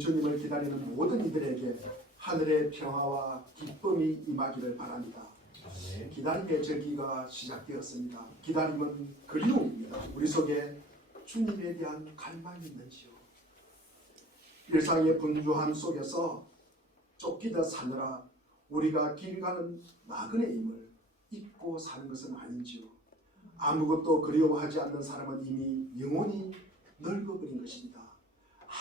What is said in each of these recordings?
주님을 기다리는 모든 이들에게 하늘의 평화와 기쁨이 임하기를 바랍니다. 기다림의 절기가 시작되었습니다. 기다림은 그리움입니다. 우리 속에 주님에 대한 갈망이 있는지요? 일상의 분주함 속에서 쫓기다 사느라 우리가 길 가는 나그네임을 잊고 사는 것은 아닌지요? 아무것도 그리워하지 않는 사람은 이미 영혼이 늙어버린 것입니다.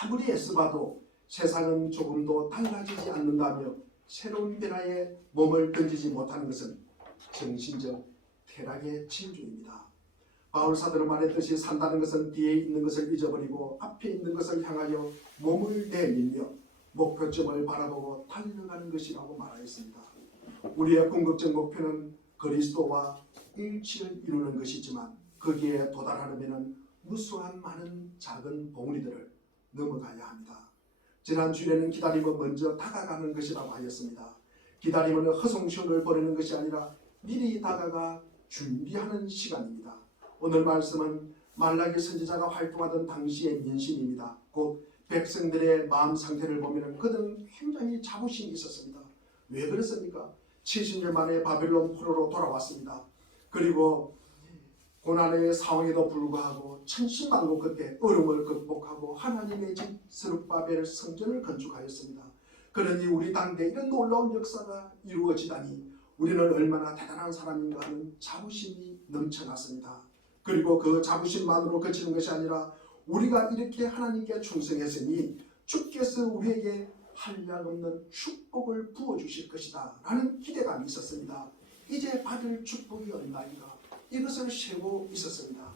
아무리 애써봐도 세상은 조금도 달라지지 않는다며 새로운 변화에 몸을 던지지 못하는 것은 정신적 퇴락의 징조입니다. 바울 사도는 말했듯이 산다는 것은 뒤에 있는 것을 잊어버리고 앞에 있는 것을 향하여 몸을 내밀며 목표점을 바라보고 달려가는 것이라고 말하였습니다. 우리의 궁극적 목표는 그리스도와 일치를 이루는 것이지만 거기에 도달하려면 무수한 많은 작은 봉우리들을 넘어가야 합니다. 지난 주일에는 기다림은 먼저 다가가는 것이라고 하였습니다. 기다림은 허송시험을 보내는 것이 아니라 미리 다가가 준비하는 시간입니다. 오늘 말씀은 말라기 선지자가 활동하던 당시의 민심입니다. 곧 백성들의 마음 상태를 보면 그들은 굉장히 자부심이 있었습니다. 왜 그랬습니까? 70년 만에 바벨론 포로로 돌아왔습니다. 그리고 고난의 상황에도 불구하고 천신만고 끝에 어려움을 극복하고 하나님의 집 스룹바벨 성전을 건축하였습니다. 그러니 우리 당대에 이런 놀라운 역사가 이루어지다니 우리는 얼마나 대단한 사람인가 하는 자부심이 넘쳐났습니다. 그리고 그 자부심만으로 그치는 것이 아니라 우리가 이렇게 하나님께 충성했으니 주께서 우리에게 한량없는 축복을 부어주실 것이다 라는 기대감이 있었습니다. 이제 받을 축복이 얼마인가 이것을 세고 있었습니다.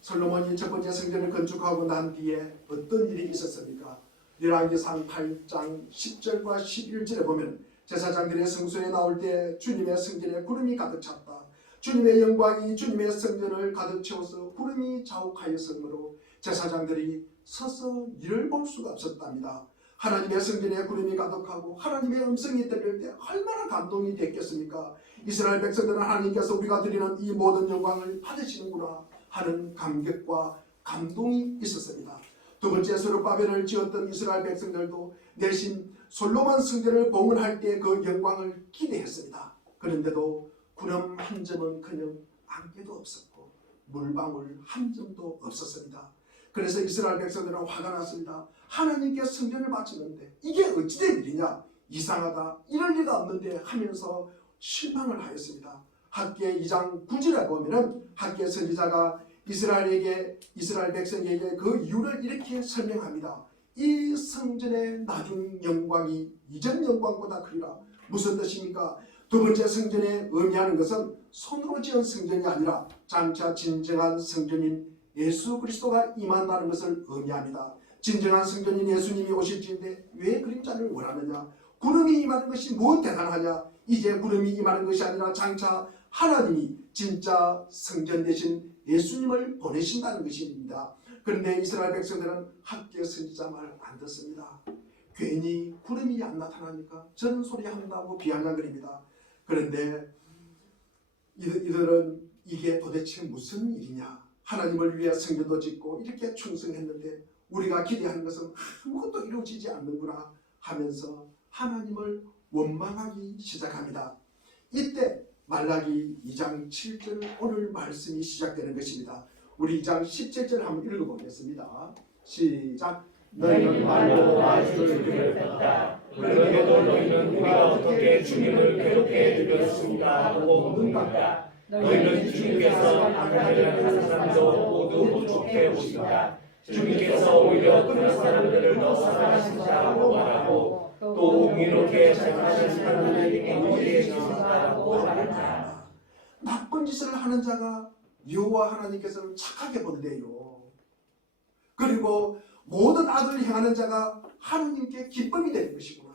솔로몬이 첫 번째 성전을 건축하고 난 뒤에 어떤 일이 있었습니까? 열왕기상 8장 10절과 11절에 보면 제사장들의 성소에 나올 때 주님의 성전에 구름이 가득 찼다. 주님의 영광이 주님의 성전을 가득 채워서 구름이 자욱하였으므로 제사장들이 서서 이를 볼 수가 없었답니다. 하나님의 성전에 구름이 가득하고 하나님의 음성이 들릴 때 얼마나 감동이 됐겠습니까? 이스라엘 백성들은 하나님께서 우리가 드리는 이 모든 영광을 받으시는구나 하는 감격과 감동이 있었습니다. 두 번째 스룹바벨을 지었던 이스라엘 백성들도 내심 솔로몬 성전을 봉헌할 때 그 영광을 기대했습니다. 그런데도 구름 한 점은 그냥 안개도 없었고 물방울 한 점도 없었습니다. 그래서 이스라엘 백성들은 화가 났습니다. 하나님께 성전을 바치는데 이게 어찌된 일이냐, 이상하다, 이럴 리가 없는데 하면서 실망을 하였습니다. 학개 2장 9절에 보면은 학개 선지자가 이스라엘 백성에게 그 이유를 이렇게 설명합니다. 이 성전의 나중 영광이 이전 영광보다 크리라. 무슨 뜻입니까? 두 번째 성전에 의미하는 것은 손으로 지은 성전이 아니라 장차 진정한 성전인 예수 그리스도가 임한다는 것을 의미합니다. 진정한 성전인 예수님이 오실지인데 왜 그림자를 원하느냐? 구름이 임하는 것이 무엇 대단하냐? 이제 구름이 임하는 것이 아니라 장차 하나님이 진짜 성전 되신 예수님을 보내신다는 것입니다. 그런데 이스라엘 백성들은 학개 선지자 말 안 듣습니다. 괜히 구름이 안 나타나니까 저런 소리 한다고 비아냥거립니다. 그런데 이들은 이게 도대체 무슨 일이냐? 하나님을 위해 성전도 짓고 이렇게 충성했는데 우리가 기대하는 것은 아무것도 이루어지지 않는구나 하면서 하나님을 원망하기 시작합니다. 이때 말라기 2장 7절 오늘 말씀이 시작되는 것입니다. 우리 2장 17절 한번 읽어보겠습니다. 시작. 너희는 말로 아주를 괴롭혔다. 그런데도 너희는 우리가 어떻게 주님을 괴롭게 드렸습니까 하고 묻는다. 너희는 주님께서 악하리라 한 사람도 모두 못 좋게 보신다. 주님께서 오히려 그런 사람들을 더 사랑하신다고 말하고 또 의롭게 생각하는 사람들에게 우리의 주신다고 말한다. 나쁜 짓을 하는 자가 여호와 하나님께서는 착하게 보는데요. 그리고 모든 악을 행하는 자가 하나님께 기쁨이 되는 것이구나.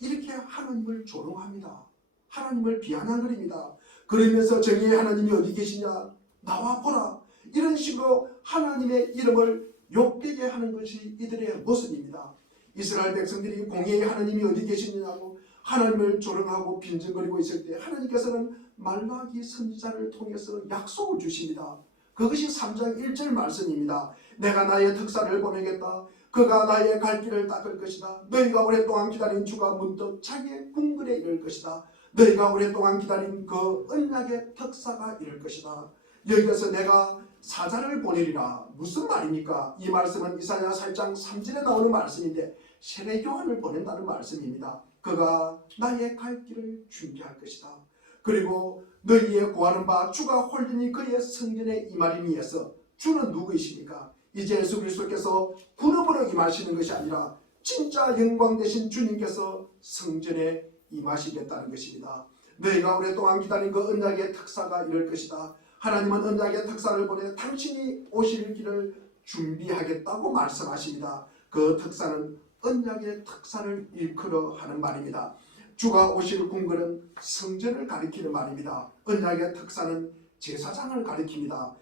이렇게 하나님을 조롱합니다. 하나님을 비아냥거립니다. 그러면서 정의의 하나님이 어디 계시냐? 나와 보라. 이런 식으로 하나님의 이름을 욕되게 하는 것이 이들의 모습입니다. 이스라엘 백성들이 공의의 하나님이 어디 계시느냐고 하나님을 조롱하고 빈정거리고 있을 때 하나님께서는 말라기 선지자를 통해서 약속을 주십니다. 그것이 3장 1절 말씀입니다. 내가 나의 특사를 보내겠다. 그가 나의 갈 길을 닦을 것이다. 너희가 오랫동안 기다린 주가 문득 자기의 궁궐에 이를 것이다. 너희가 오랫동안 기다린 그 언약의 특사가 이를 것이다. 여기서 내가 사자를 보내리라. 무슨 말입니까? 이 말씀은 이사야 4장 3절에 나오는 말씀인데 세례 요한을 보낸다는 말씀입니다. 그가 나의 갈 길을 준비할 것이다. 그리고 너희의 구하는 바 주가 홀리니 그의 성전에 임하리니 해서 주는 누구이십니까? 이제 예수 그리스도께서 군업으로 임하시는 것이 아니라 진짜 영광 되신 주님께서 성전에 임하시겠다는 것입니다. 너희가 오랫동안 기다린 그 언약의 특사가 이럴 것이다. 하나님은 언약의 특사를 보내 당신이 오실 길을 준비하겠다고 말씀하십니다. 그 특사는 언약의 특사를 일컬어 하는 말입니다. 주가 오실 궁궐은 성전을 가리키는 말입니다. 언약의 특사는 제사장을 가리킵니다.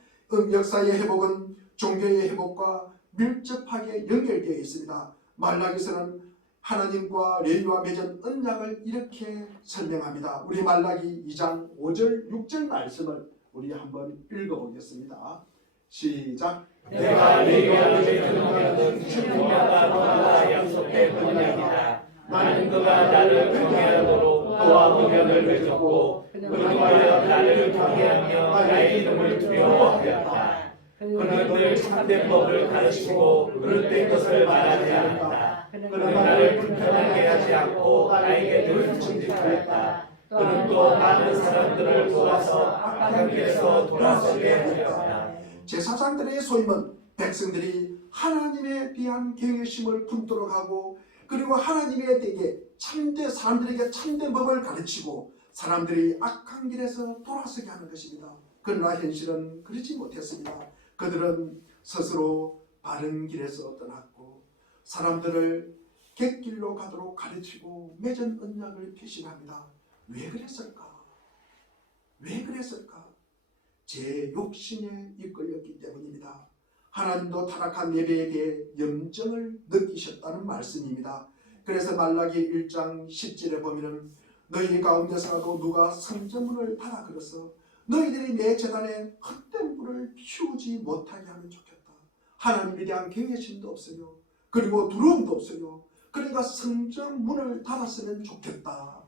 역사의 회복은 종교의 회복과 밀접하게 연결되어 있습니다. 말라기서는 하나님과 레위와 맺은 언약을 이렇게 설명합니다. 우리 말라기 2장 5절 6절 말씀을 우리 한번 읽어보겠습니다. 시작. 내가 레위와 맺은 언약은 주님과 너와 약속된 언약이다. 나는 그가 나를 경외하도록 너와 언약을 맺었고 그동안 나를 경외하며 나의 이름을 두려워하였다. 그는 늘 참된 법을 가르치고 그릇된 것을 말하지 않았다. 그는 나를 불편하게 하지 않고 나에게 늘 정직하였다. 그는 또 많은 사람들을 도와서 악한 길에서 돌아서게 하였다. 제사장들의 소임은 백성들이 하나님에 대한 경외심을 품도록 하고 그리고 하나님에 대해 사람들에게 참된 법을 가르치고 사람들이 악한 길에서 돌아서게 하는 것입니다. 그러나 현실은 그렇지 못했습니다. 그들은 스스로 바른 길에서 떠났고 사람들을 객길로 가도록 가르치고 맺은 언약을 배신합니다. 왜 그랬을까? 왜 그랬을까? 제 욕심에 이끌렸기 때문입니다. 하나님도 타락한 예배에 대해 염증을 느끼셨다는 말씀입니다. 그래서 말라기 1장 10절에 보면 너희 가운데서라도 누가 성전문을 닫아 걸어서 너희들이 내 제단에 헛된 불을 피우지 못하게 하면 좋겠다. 하나님에 대한 경외심도 없어요. 그리고 두려움도 없어요. 그러니까 성전문을 닫았으면 좋겠다.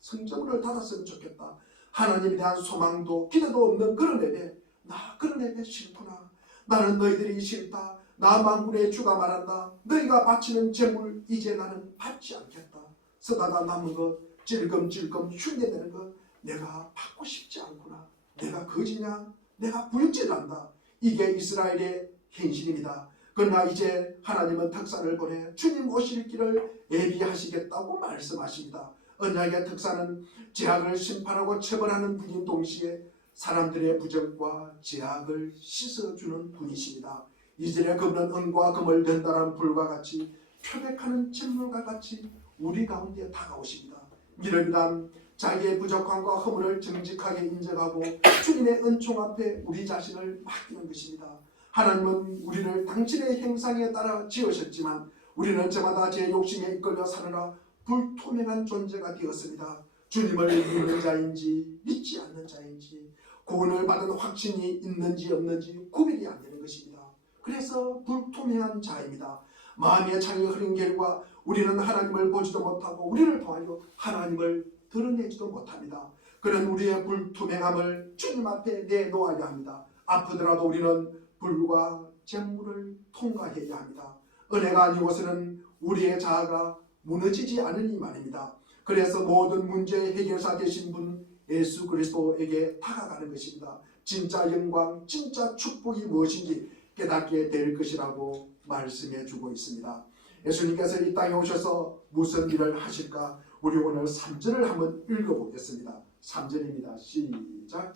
성전문을 닫았으면 좋겠다. 하나님에 대한 소망도 기대도 없는 그런 예배. 나 그런 예배 싫구나. 나는 너희들이 싫다. 나 만군의 주가 말한다. 너희가 바치는 재물 이제 나는 받지 않겠다. 쓰다가 남은 것 찔끔찔끔 흉내내는 것 내가 받고 싶지 않구나. 내가 거지냐? 내가 부역질한다. 이게 이스라엘의 현실입니다. 그러나 이제 하나님은 특사를 보내 주님 오실 길을 예비하시겠다고 말씀하십니다. 언약의 특사는 죄악을 심판하고 처벌하는 분인 동시에 사람들의 부정과 죄악을 씻어주는 분이십니다. 이전에 그분은 은과 금을 연단한 불과 같이 표백하는 잼물과 같이 우리 가운데 다가오십니다. 미련이란 자기의 부족함과 허물을 정직하게 인정하고 주님의 은총 앞에 우리 자신을 맡기는 것입니다. 하나님은 우리를 당신의 형상에 따라 지으셨지만 우리는 저마다 제 욕심에 이끌려 사느라 불투명한 존재가 되었습니다. 주님을 믿는 자인지 믿지 않는 자인지 구원을 받은 확신이 있는지 없는지 구별이 안 되는 것입니다. 그래서 불투명한 자입니다. 마음의 창이 흐린 결과 우리는 하나님을 보지도 못하고 우리를 통하여 하나님을 드러내지도 못합니다. 그런 우리의 불투명함을 주님 앞에 내놓아야 합니다. 아프더라도 우리는 불과 잼물을 통과해야 합니다. 은혜가 아니고서는 우리의 자아가 무너지지 않으니 말입니다. 그래서 모든 문제의 해결사 되신 분 예수 그리스도에게 다가가는 것입니다. 진짜 영광, 진짜 축복이 무엇인지 깨닫게 될 것이라고 말씀해 주고 있습니다. 예수님께서 이 땅에 오셔서 무슨 일을 하실까? 우리 오늘 3절을 한번 읽어보겠습니다. 3절입니다. 시작.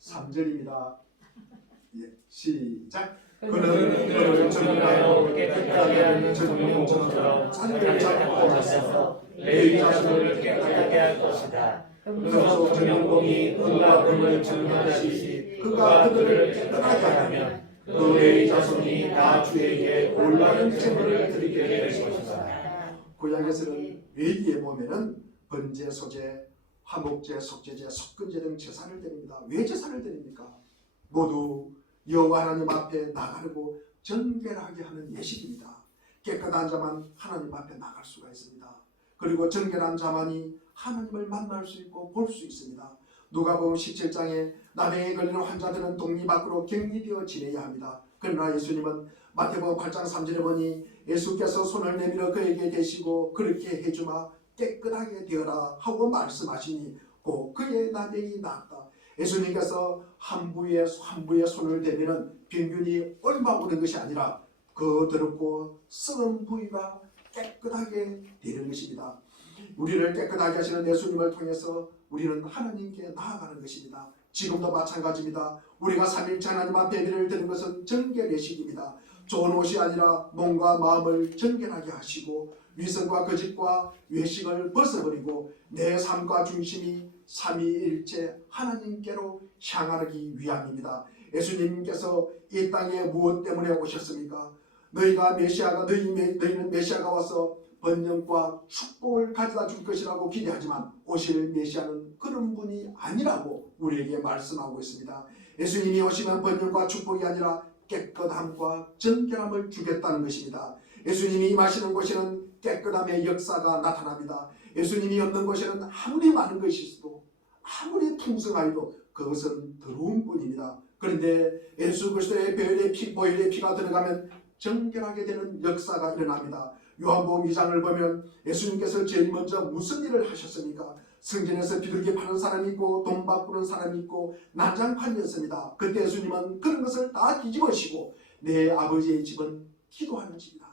3절입니다. 예, 시작. 그는 너를 정죄하여 깨끗하게 하는 정령처럼 잔을 잡고 앉아서 레위 자손을 깨끗하게 할 것이다. 그러므로 정령공이 은과 금을 정하듯이 그가 그들을 깨끗하게 하면 그 레위 자손이 다 주에게 올바른 제물을 드리게 될 것이다. 구약에서는 레위기에 보면은 번제, 소제, 화목제, 속죄제, 속건제 등 제사를 드립니다. 왜 제사를 드립니까? 모두 여호와 하나님 앞에 나가고 정결하게 하는 예식입니다. 깨끗한 자만 하나님 앞에 나갈 수가 있습니다. 그리고 정결한 자만이 하나님을 만날 수 있고 볼 수 있습니다. 누가복음 17장에 나병에 걸리는 환자들은 동리 밖으로 격리되어 지내야 합니다. 그러나 예수님은 마태복음 8장 3절에 보니 예수께서 손을 내밀어 그에게 대시고 그렇게 해주마 깨끗하게 되어라 하고 말씀하시니 곧 그의 나병이 낫다. 예수님께서 한 부에 손을 대면 빈균이 얼마 오는 것이 아니라 그 더럽고 썩은 부위가 깨끗하게 되는 것입니다. 우리를 깨끗하게 하시는 예수님을 통해서 우리는 하나님께 나아가는 것입니다. 지금도 마찬가지입니다. 우리가 삼일째 하나님 앞에 예배를 드리는 것은 정결 예식입니다. 좋은 옷이 아니라 몸과 마음을 정결하게 하시고 위선과 거짓과 외식을 벗어버리고 내 삶과 중심이 삼위일체 하나님께로 향하기 위함입니다. 예수님께서 이 땅에 무엇 때문에 오셨습니까? 너희는 메시아가 와서 번영과 축복을 가져다 줄 것이라고 기대하지만 오실 메시아는 그런 분이 아니라고 우리에게 말씀하고 있습니다. 예수님이 오시면 번영과 축복이 아니라 깨끗함과 정결함을 주겠다는 것입니다. 예수님이 임하시는 곳에는 깨끗함의 역사가 나타납니다. 예수님이 없는 곳에는 아무리 많은 것이 있어도 아무리 풍성하여도 그것은 더러운 뿐입니다. 그런데 예수 그리스도의 보혈의 피가 들어가면 정결하게 되는 역사가 일어납니다. 요한복음 2장을 보면 예수님께서 제일 먼저 무슨 일을 하셨습니까? 성전에서 비둘기 파는 사람이 있고 돈 바꾸는 사람이 있고 난장판이었습니다. 그때 예수님은 그런 것을 다 뒤집으시고 내 아버지의 집은 기도하는 집이다.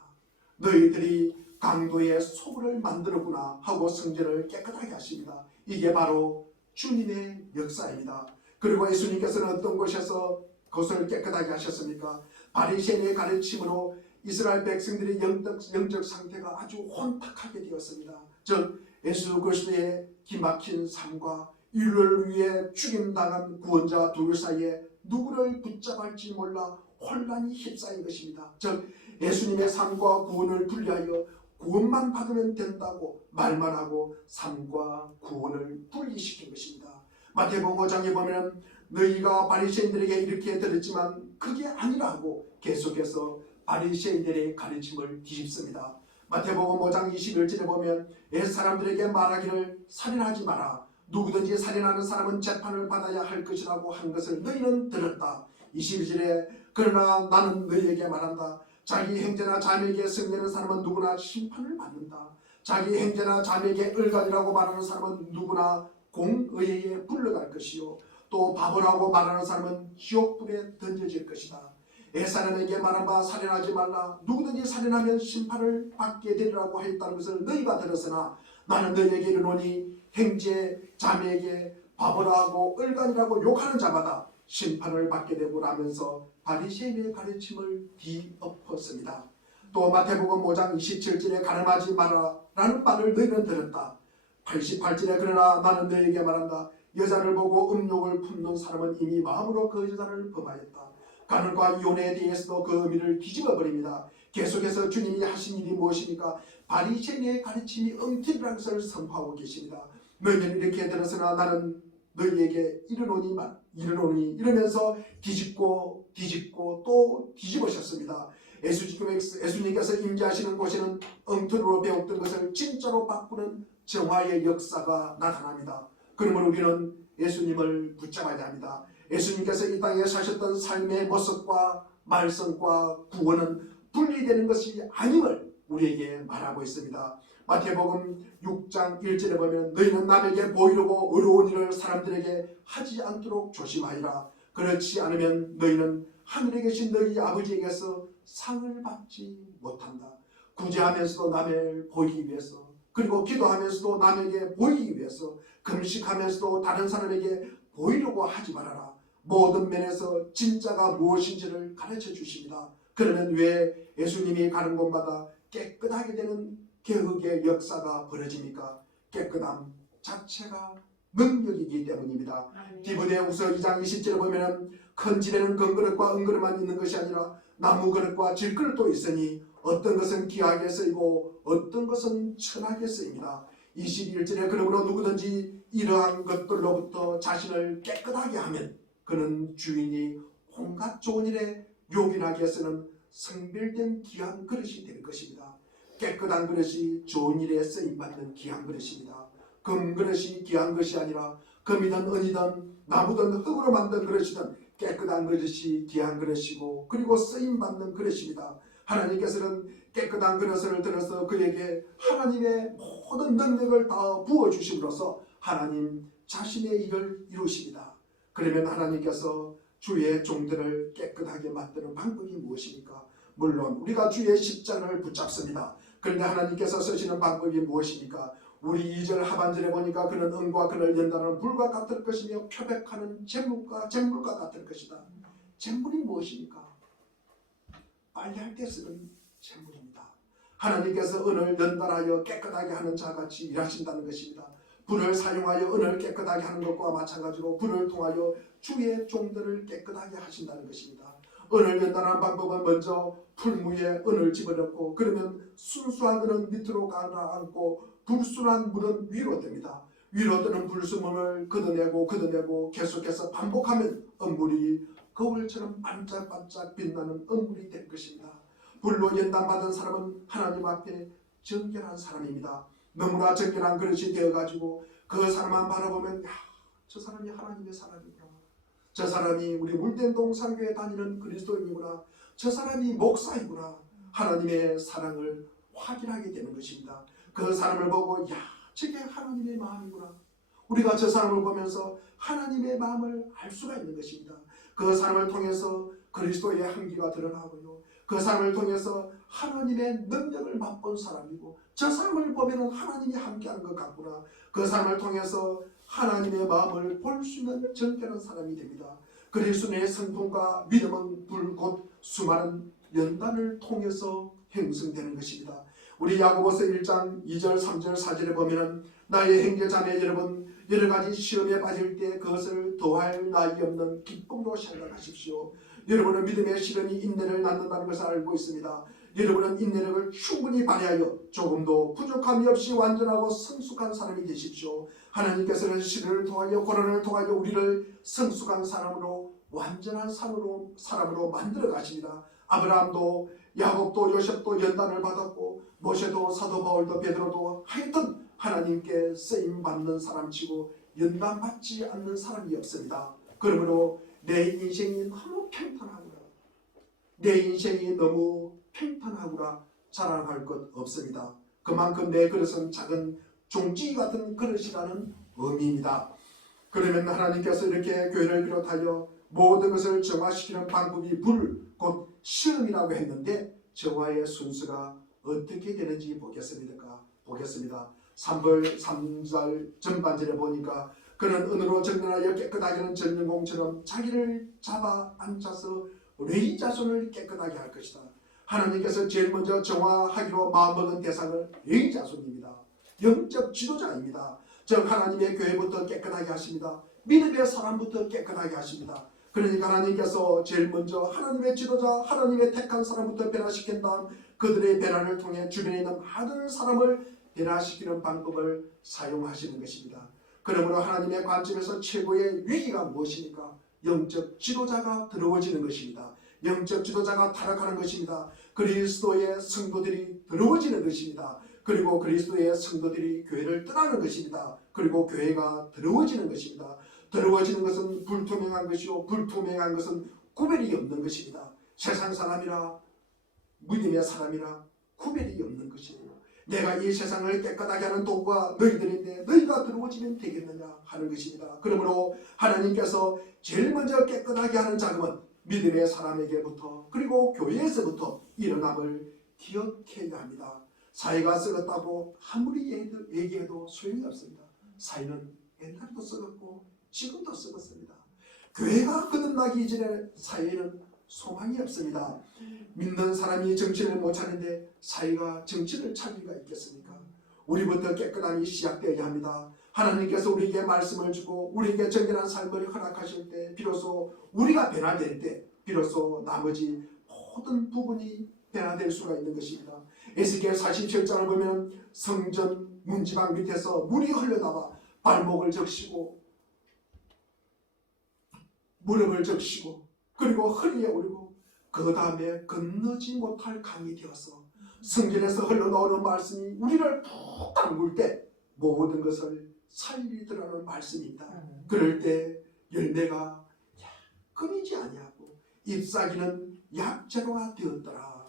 너희들이 강도의 소굴을 만들었구나 하고 성전을 깨끗하게 하십니다. 이게 바로 주님의 역사입니다. 그리고 예수님께서는 어떤 곳에서 그것을 깨끗하게 하셨습니까? 바리새인의 가르침으로 이스라엘 백성들의 영적 상태가 아주 혼탁하게 되었습니다. 즉 예수 그리스도의 기막힌 삶과 인류를 위해 죽임당한 구원자 둘 사이에 누구를 붙잡을지 몰라 혼란이 휩싸인 것입니다. 즉 예수님의 삶과 구원을 분리하여 구원만 받으면 된다고 말만 하고 삶과 구원을 분리시킨 것입니다. 마태복음 5장에 보면 너희가 바리새인들에게 이렇게 들었지만 그게 아니라고 계속해서 바리새인들의 가르침을 뒤집습니다. 마태복음 5장 21절에 보면 옛 사람들에게 말하기를 살인하지 마라. 누구든지 살인하는 사람은 재판을 받아야 할 것이라고 한 것을 너희는 들었다. 22절에 그러나 나는 너희에게 말한다. 자기 형제나 자매에게 성내는 사람은 누구나 심판을 받는다. 자기 형제나 자매에게 을간이라고 말하는 사람은 누구나 공의회에 불러갈 것이요 또 바보라고 말하는 사람은 지옥불에 던져질 것이다. 옛사람에게 말한 바 살인하지 말라. 누구든지 살인하면 심판을 받게 되리라고 했다는 것을 너희가 들었으나 나는 너희에게 이르노니 형제 자매에게 바보라고 을간이라고 욕하는 자마다 심판을 받게 되고 라면서 바리새인의 가르침을 뒤엎었습니다. 또 마태복음 5장 27절에 가늠하지 마라 라는 말을 너희는 들었다. 88절에 그러나 나는 너희에게 말한다. 여자를 보고 음욕을 품는 사람은 이미 마음으로 그 여자를 범하였다. 간음과 이혼에 대해서도 그 의미를 뒤집어 버립니다. 계속해서 주님이 하신 일이 무엇입니까? 바리새인의 가르침이 엉터리라는 것을 선포하고 계십니다. 너희는 이렇게 들었으나 나는 너희에게 이르노니 이러면서 뒤집고 또 뒤집으셨습니다. 예수님께서 임재하시는 곳에는 엉터리로 배웠던 것을 진짜로 바꾸는 정화의 역사가 나타납니다. 그러므로 우리는 예수님을 붙잡아야 합니다. 예수님께서 이 땅에 사셨던 삶의 모습과 말씀과 구원은 분리되는 것이 아님을 우리에게 말하고 있습니다. 마태복음 6장 1절에 보면 너희는 남에게 보이려고 어려운 일을 사람들에게 하지 않도록 조심하리라. 그렇지 않으면 너희는 하늘에 계신 너희 아버지에게서 상을 받지 못한다. 구제하면서도 남을 보이기 위해서, 그리고 기도하면서도 남에게 보이기 위해서, 금식하면서도 다른 사람에게 보이려고 하지 말아라. 모든 면에서 진짜가 무엇인지를 가르쳐 주십니다. 그러면 왜 예수님이 가는 곳마다 깨끗하게 되는 개혁의 역사가 벌어집니까? 깨끗함 자체가 능력이기 때문입니다. 디모데후서 2장 20절에 보면 큰 집에는 금그릇과 은그릇만 있는 것이 아니라 나무 그릇과 질그릇도 있으니 어떤 것은 귀하게 쓰이고 어떤 것은 천하게 쓰입니다. 21절에 그러므로 누구든지 이러한 것들로부터 자신을 깨끗하게 하면 그는 주인이 온갖 좋은 일에 요긴하게 쓰는 성별된 귀한 그릇이 될 것입니다. 깨끗한 그릇이 좋은 일에 쓰임받는 귀한 그릇입니다. 금 그릇이 귀한 것이 아니라 금이든 은이든 나무든 흙으로 만든 그릇이든 깨끗한 그릇이 귀한 그릇이고 그리고 쓰임받는 그릇입니다. 하나님께서는 깨끗한 그릇을 들어서 그에게 하나님의 모든 능력을 다 부어주심으로써 하나님 자신의 일을 이루십니다. 그러면 하나님께서 주의 종들을 깨끗하게 만드는 방법이 무엇입니까? 물론 우리가 주의 십자가를 붙잡습니다. 그런데 하나님께서 쓰시는 방법이 무엇입니까? 우리 2절 하반절에 보니까 그는 은과 금을 연단하는 불과 같을 것이며 표백하는 잿물과 같을 것이다. 잿물이 무엇입니까? 빨래할 때 쓰는 잿물입니다. 하나님께서 은을 연단하여 깨끗하게 하는 자같이 일하신다는 것입니다. 불을 사용하여 은을 깨끗하게 하는 것과 마찬가지로 불을 통하여 주의 종들을 깨끗하게 하신다는 것입니다. 은을 연단하는 방법은 먼저 풀무에 은을 집어넣고 그러면 순수한 은은 밑으로 가라앉고 불순한 물은 위로 듭니다. 위로 뜨는 불순물을 걷어내고 계속해서 반복하면 은물이 거울처럼 반짝반짝 빛나는 은물이 될 것입니다. 불로 연단받은 사람은 하나님 앞에 정결한 사람입니다. 너무나 정결한 그릇이 되어가지고 그 사람만 바라보면 저 사람이 하나님의 사람이구나. 저 사람이 우리 물된동 상교에 다니는 그리스도인이구나. 저 사람이 목사이구나. 하나님의 사랑을 확인하게 되는 것입니다. 그 사람을 보고 저게 하나님의 마음이구나. 우리가 저 사람을 보면서 하나님의 마음을 알 수가 있는 것입니다. 그 사람을 통해서 그리스도의 향기가 드러나고요. 그 사람을 통해서 하나님의 능력을 맛본 사람이고 저 사람을 보면 하나님이 함께하는 것 같구나. 그 사람을 통해서 하나님의 마음을 볼 수 있는 정결한 사람이 됩니다. 그리스도의 성품과 믿음은 불 곧 수많은 연단을 통해서 형성되는 것입니다. 우리 야고보서 1장 2절 3절 4절에 보면 나의 형제자매 여러분 여러 가지 시험에 빠질 때 그것을 더할 나위 없는 기쁨으로 생각하십시오. 여러분은 믿음의 시련이 인내를 낳는다는 것을 알고 있습니다. 여러분은 인내력을 충분히 발휘하여 조금도 부족함이 없이 완전하고 성숙한 사람이 되십시오. 하나님께서는 시련을 통하여 고난을 통하여 우리를 성숙한 사람으로 완전한 사람으로 만들어 가십니다. 아브라함도 야곱도 요셉도 연단을 받았고 모세도 사도 바울도 베드로도 하여튼 하나님께 쓰임받는 사람치고 연단받지 않는 사람이 없습니다. 그러므로 내 인생이 너무 평탄하구나. 내 인생이 너무 평탄하구나 자랑할 것 없습니다. 그만큼 내 그릇은 작은 종지 같은 그릇이라는 의미입니다. 그러면 하나님께서 이렇게 교회를 비롯하여 모든 것을 정화시키는 방법이 불, 곧 시험이라고 했는데 정화의 순서가 어떻게 되는지 보겠습니다. 3절 전반절에 보니까 그는 은으로 정돈하여 깨끗하게 하는 전능공처럼 자기를 잡아 앉아서 레위 자손을 깨끗하게 할 것이다. 하나님께서 제일 먼저 정화하기로 마음먹은 대상은 레위 자손입니다. 영적 지도자입니다. 즉 하나님의 교회부터 깨끗하게 하십니다. 믿음의 사람부터 깨끗하게 하십니다. 그러니까 하나님께서 제일 먼저 하나님의 지도자, 하나님의 택한 사람부터 변화시킨 다음 그들의 변화를 통해 주변에 있는 많은 사람을 변화시키는 방법을 사용하시는 것입니다. 그러므로 하나님의 관점에서 최고의 위기가 무엇입니까? 영적 지도자가 더러워지는 것입니다. 영적 지도자가 타락하는 것입니다. 그리스도의 성도들이 더러워지는 것입니다. 그리고 그리스도의 성도들이 교회를 떠나는 것입니다. 그리고 교회가 더러워지는 것입니다. 더러워지는 것은 불투명한 것이요 불투명한 것은 구별이 없는 것입니다. 세상 사람이라 믿음의 사람이라 구별이 없는 것이에요. 내가 이 세상을 깨끗하게 하는 도구가 너희들인데 너희가 더러워지면 되겠느냐 하는 것입니다. 그러므로 하나님께서 제일 먼저 깨끗하게 하는 자금은 믿음의 사람에게부터 그리고 교회에서부터 일어남을 기억해야 합니다. 사회가 썩었다고 아무리 얘기해도 소용이 없습니다. 사회는 옛날도 썩었고 지금도 썩었습니다. 교회가 거듭나기 이전에 사회는 소망이 없습니다. 믿는 사람이 정신을 못 차리는데 사회가 정신을 차릴 리가 있겠습니까? 우리부터 깨끗함이 시작되어야 합니다. 하나님께서 우리에게 말씀을 주고 우리에게 정결한 삶을 허락하실 때 비로소 우리가 변화될 때 비로소 나머지 모든 부분이 변화될 수가 있는 것입니다. 에스겔 47장을 보면 성전 문지방 밑에서 물이 흘러나와 발목을 적시고 무릎을 적시고 그리고 허리에 오르고 그 다음에 건너지 못할 강이 되어서 성경에서 흘러나오는 말씀이 우리를 푹 담글 때 모든 것을 살리더라는 말씀입니다. 그럴 때 열매가 끊이지 아니하고 잎사귀는 약재로가 되었더라.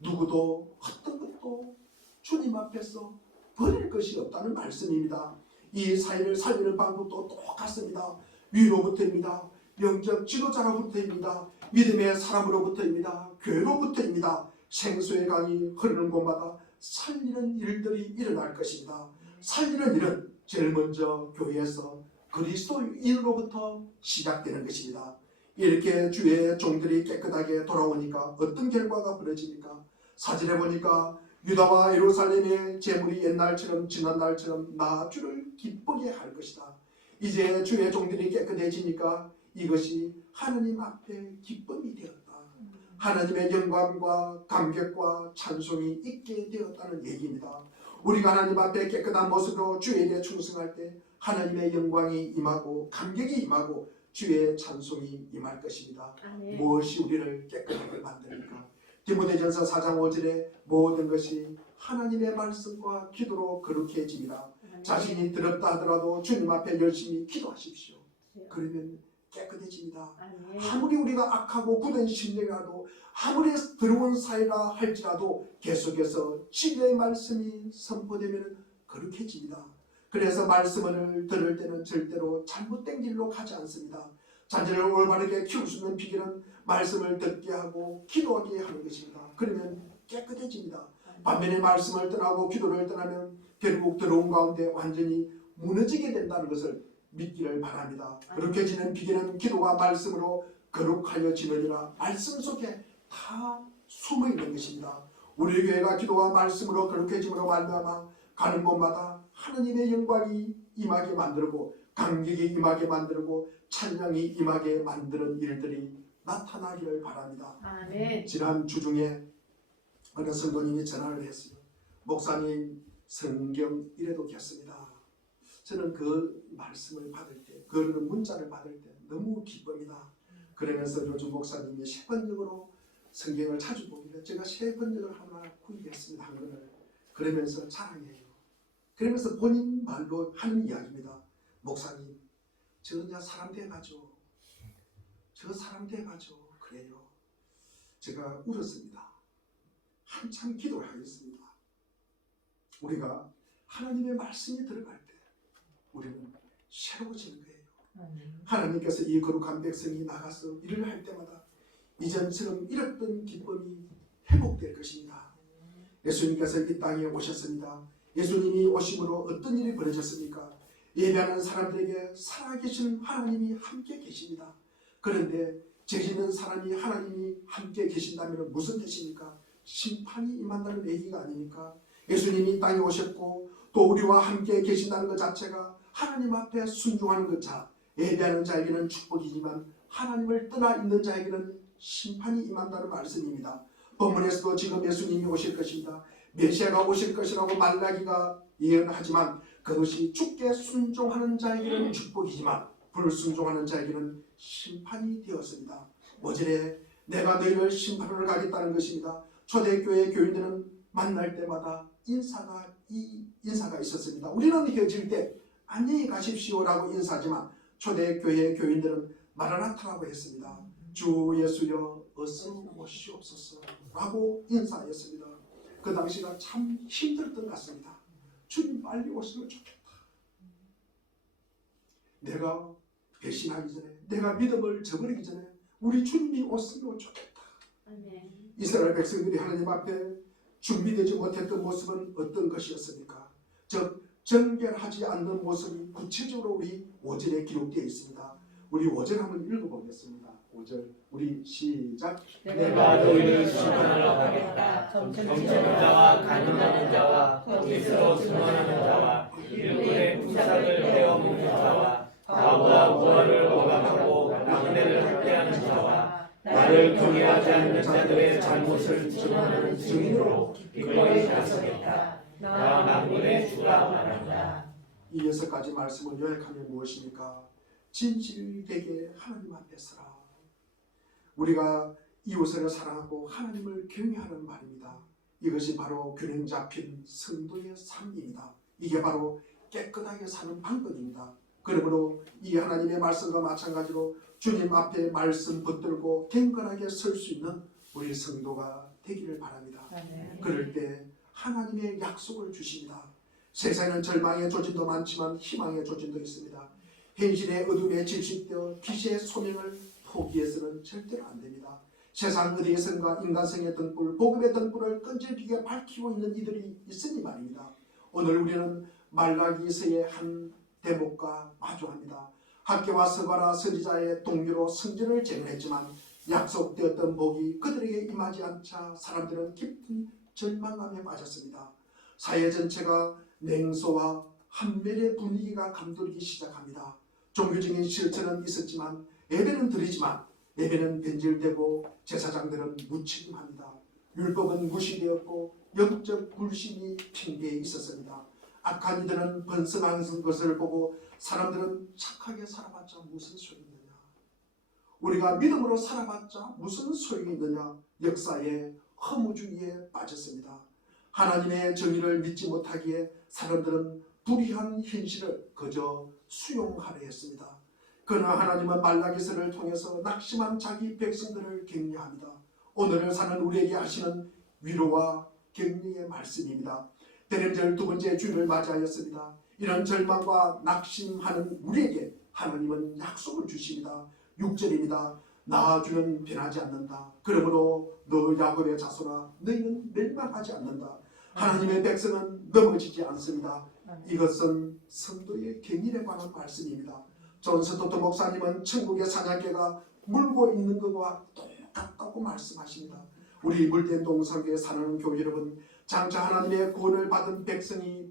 누구도 어떤 것도 주님 앞에서 버릴 것이 없다는 말씀입니다. 이 사회를 살리는 방법도 똑같습니다. 위로부터입니다. 영적 지도자로부터입니다. 믿음의 사람으로부터입니다. 교회로부터입니다. 생수의 강이 흐르는 곳마다 살리는 일들이 일어날 것입니다. 살리는 일은 제일 먼저 교회에서 그리스도인으로부터 시작되는 것입니다. 이렇게 주의 종들이 깨끗하게 돌아오니까 어떤 결과가 벌어집니까? 사진에 보니까 유다와 예루살렘의 재물이 옛날처럼 지난날처럼 나 주를 기쁘게 할 것이다. 이제 주의 종들이 깨끗해지니까 이것이 하나님 앞에 기쁨이 되었다. 하나님의 영광과 감격과 찬송이 있게 되었다는 얘기입니다. 우리가 하나님 앞에 깨끗한 모습으로 주에게 충성할 때 하나님의 영광이 임하고 감격이 임하고 주의 찬송이 임할 것입니다. 아멘. 무엇이 우리를 깨끗하게 만듭니까? 디모데전서 4장 5절에 모든 것이 하나님의 말씀과 기도로 거룩해집니다. 자신이 더럽다 하더라도 주님 앞에 열심히 기도하십시오. 그러면 깨끗해집니다. 아멘. 아무리 우리가 악하고 굳은 심령이라도 아무리 더러운 사회라 할지라도 계속해서 진리의 말씀이 선포되면 거룩해집니다. 그래서 말씀을 들을 때는 절대로 잘못된 길로 가지 않습니다. 자녀를 올바르게 키울 수 있는 비결은 말씀을 듣게 하고 기도하게 하는 것입니다. 그러면 깨끗해집니다. 반면에 말씀을 떠나고 기도를 떠나면 결국 더러운 가운데 완전히 무너지게 된다는 것을 믿기를 바랍니다. 거룩해지는 비결은 기도와 말씀으로 거룩하여지느니라. 말씀 속에 다 숨어 있는 것입니다. 우리 교회가 기도와 말씀으로 거룩해짐으로 말미암아 가는 곳마다 하나님의 영광이 임하게 만들고 감격이 임하게 만들고 찬양이 임하게 만드는 일들이 나타나기를 바랍니다. 아멘. 지난 주 중에 어느 성도님이 전화를 했어요. 목사님, 성경 이래도 겠습니다. 저는 그 말씀을 받을 때, 그 문자를 받을 때 너무 기쁩니다. 그러면서 요즘 목사님이 새 번역으로 성경을 자주 봅니다. 제가 새 번역을 하나 구입했습니다. 한글을. 그러면서 자랑해요. 그러면서 본인 말로 하는 이야기입니다. 목사님, 저 그냥 사람 돼가죠. 저 사람 돼가죠. 그래요. 제가 울었습니다. 한참 기도를 하겠습니다. 우리가 하나님의 말씀이 들어갈 때 우리는 새로워지는 거예요. 하나님께서 이 거룩한 백성이 나가서 일을 할 때마다 이전처럼 잃었던 기쁨이 회복될 것입니다. 예수님께서 이 땅에 오셨습니다. 예수님이 오심으로 어떤 일이 벌어졌습니까? 예배하는 사람들에게 살아계신 하나님이 함께 계십니다. 그런데 죄 짓는 사람이 하나님이 함께 계신다면 무슨 뜻입니까? 심판이 임한다는 얘기가 아닙니까? 예수님이 이 땅에 오셨고 또 우리와 함께 계신다는 것 자체가 하나님 앞에 순종하는 것 자, 예배하는 자에게는 축복이지만 하나님을 떠나 있는 자에게는 심판이 임한다는 말씀입니다. 본문에서도 지금 예수님이 오실 것입니다. 메시아가 오실 것이라고 말라기가 예언하지만 그것이 주께 순종하는 자에게는 축복이지만 불순종하는 자에게는 심판이 되었습니다. 5절에 내가 너희를 심판으로 가겠다는 것입니다. 초대교회 교인들은 만날 때마다 인사가 있었습니다. 우리는 헤어질 때 안녕히 가십시오라고 인사하지만 초대교회 교인들은 마라나타라고 했습니다. 주 예수여 어서 오시옵소서 라고 인사했습니다. 그 당시가 참 힘들었던 것 같습니다. 주님 빨리 오시면 좋겠다. 내가 배신하기 전에, 내가 믿음을 저버리기 전에 우리 주님이 오시면 좋겠다. 아멘. 이스라엘 백성들이 하나님 앞에 준비되지 못했던 모습은 어떤 것이었습니까? 즉 정결하지 않는 모습이 구체적으로 우리 5절에 기록되어 있습니다. 우리 5절 한번 읽어보겠습니다. 5절 우리 시작. 내가 너희를 심판하러 가겠다. 정죄는 자와 간음하는 자와 거짓으로 증언하는 자와 일꾼의 품삯을 빼앗는 자와 나와 부활을 오감하고 남들을 학대하는 자와 나를 경외하지 않는 자들의 잘못을 증언하는 증인으로 기꺼이 나서겠다. 나 만군의 주라 말한다. 이 6가지 말씀을 요약하면 무엇입니까? 진실되게 하나님 앞에 서라. 우리가 이웃을 사랑하고 하나님을 경외하는 말입니다. 이것이 바로 균형 잡힌 성도의 삶입니다. 이게 바로 깨끗하게 사는 방법입니다. 그러므로 이 하나님의 말씀과 마찬가지로 주님 앞에 말씀 붙들고 경건하게 설 수 있는 우리 성도가 되기를 바랍니다. 그럴 때 하나님의 약속을 주십니다. 세상은 절망의 조짐도 많지만 희망의 조짐도 있습니다. 현실의 어둠에 질식되어 빛의 소명을 포기해서는 절대로 안 됩니다. 세상 어디에선가 인간성의 등불, 복음의 등불을 끈질기게 밝히고 있는 이들이 있으니 말입니다. 오늘 우리는 말라기서의 한 대목과 마주합니다. 학교와 서가라 선지자의 동료로 성전을 재건했지만 약속되었던 복이 그들에게 임하지 않자 사람들은 깊은 절망감에 빠졌습니다. 사회 전체가 냉소와 한멸의 분위기가 감돌기 시작합니다. 종교적인 실천은 있었지만 예배는 드리지만 예배는 변질되고 제사장들은 무책임합니다. 율법은 무시되었고 영적 불신이 핑계에 있었습니다. 악한 이들은 번성하는 것을 보고 사람들은 착하게 살아봤자 무슨 소용이 있느냐, 우리가 믿음으로 살아봤자 무슨 소용이 있느냐, 역사의 허무주의에 빠졌습니다. 하나님의 정의를 믿지 못하기에 사람들은 불의한 현실을 그저 수용하려 했습니다. 그러나 하나님은 말라기서를 통해서 낙심한 자기 백성들을 격려합니다. 오늘을 사는 우리에게 하시는 위로와 격려의 말씀입니다. 대림절 두 번째 주일을 맞이하였습니다. 이런 절망과 낙심하는 우리에게 하나님은 약속을 주십니다. 6절입니다. 나 주는 변하지 않는다. 그러므로 너 야곱의 자손아 너희는 멸망하지 않는다. 하나님의 백성은 넘어지지 않습니다. 이것은 성도의 경일에 관한 말씀입니다. 존 스토트 목사님은 천국의 사냥개가 물고 있는 것과 똑같다고 말씀하십니다. 우리 물된 동산교에 사는 교회 여러분, 장차 하나님의 구원을 받은 백성이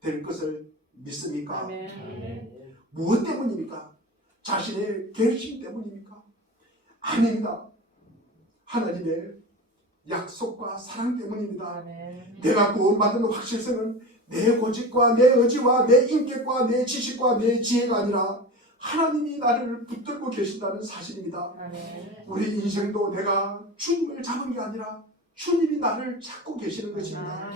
될 것을 믿습니까? 아멘. 무엇 때문입니까? 자신의 결심 때문입니까? 아닙니다. 하나님의 약속과 사랑 때문입니다. 내가 구원받은 확실성은 내 고집과 내 의지와 내 인격과 내 지식과 내 지혜가 아니라 하나님이 나를 붙들고 계신다는 사실입니다. 우리 인생도 내가 주님을 잡은 게 아니라 주님이 나를 잡고 계시는 것입니다.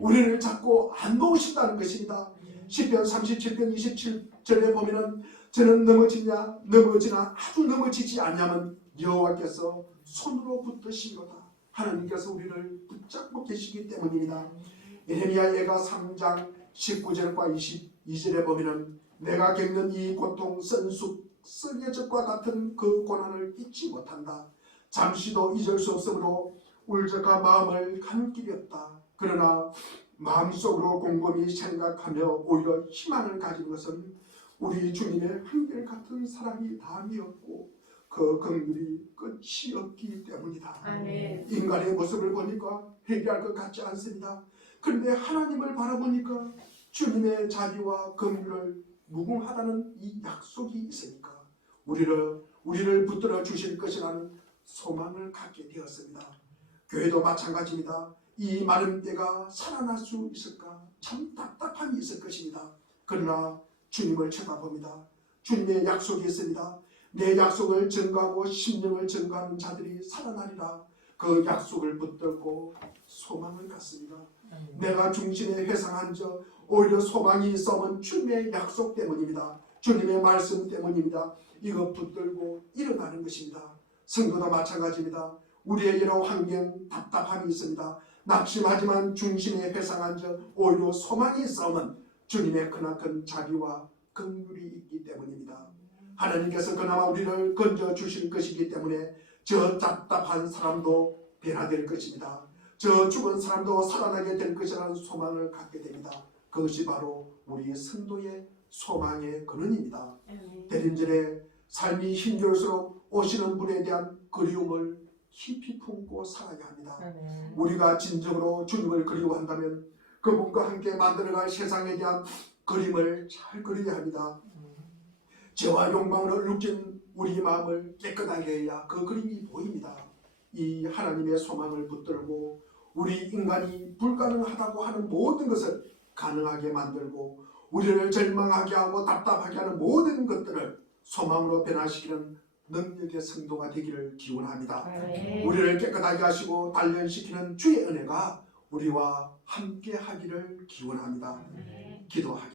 우리를 잡고 안 놓으신다는 것입니다. 시편 37편 27절에 보면은 저는 넘어지나 아주 넘어지지 않냐면 여호와께서 손으로 붙드시리로다. 하나님께서 우리를 붙잡고 계시기 때문입니다. 예레미야 예가 3장 19절과 22절에 보면은 내가 겪는 이 고통, 선숙, 썩의 적과 같은 그 고난을 잊지 못한다. 잠시도 잊을 수 없으므로 울적한 마음을 가는 길이 없다. 그러나 마음속으로 곰곰이 생각하며 오히려 희망을 가진 것은 우리 주님의 한결같은 사랑이 다함이 없고 그 긍휼이 끝이 없기 때문이다. 아멘. 인간의 모습을 보니까 회개할 것 같지 않습니다. 그런데 하나님을 바라보니까 주님의 자비와 긍휼을 무궁하다는 이 약속이 있으니까 우리를 붙들어 주실 것이라는 소망을 갖게 되었습니다. 교회도 마찬가지입니다. 이 많은 때가 살아날 수 있을까? 참 답답함이 있을 것입니다. 그러나 주님을 쳐다봅니다. 주님의 약속이 있습니다. 내 약속을 증거하고 심령을 증거하는 자들이 살아나리라. 그 약속을 붙들고 소망을 갖습니다. 내가 중심에 회상한 적 오히려 소망이 있어온 주님의 약속 때문입니다. 주님의 말씀 때문입니다. 이거 붙들고 일어나는 것입니다. 성도도 마찬가지입니다. 우리의 여러 환경 답답함이 있습니다. 낙심하지만 중심에 회상한 적 오히려 소망이 있어온 주님의 크나큰 자비와 긍휼이 있기 때문입니다. 하나님께서 그나마 우리를 건져 주실 것이기 때문에 저 답답한 사람도 변화될 것입니다. 저 죽은 사람도 살아나게 될 것이라는 소망을 갖게 됩니다. 그것이 바로 우리 성도의 소망의 근원입니다. 대림절에 삶이 힘들수록 오시는 분에 대한 그리움을 깊이 품고 살아야 합니다. 우리가 진정으로 주님을 그리워한다면 그분과 함께 만들어갈 세상에 대한 그림을 잘 그려야 합니다. 죄와 욕망으로 얼룩진 우리 마음을 깨끗하게 해야 그 그림이 보입니다. 이 하나님의 소망을 붙들고 우리 인간이 불가능하다고 하는 모든 것을 가능하게 만들고 우리를 절망하게 하고 답답하게 하는 모든 것들을 소망으로 변화시키는 능력의 성도가 되기를 기원합니다. 아멘. 우리를 깨끗하게 하시고 단련시키는 주의 은혜가 우리와 함께 하기를 기원합니다. 기도하겠습니다.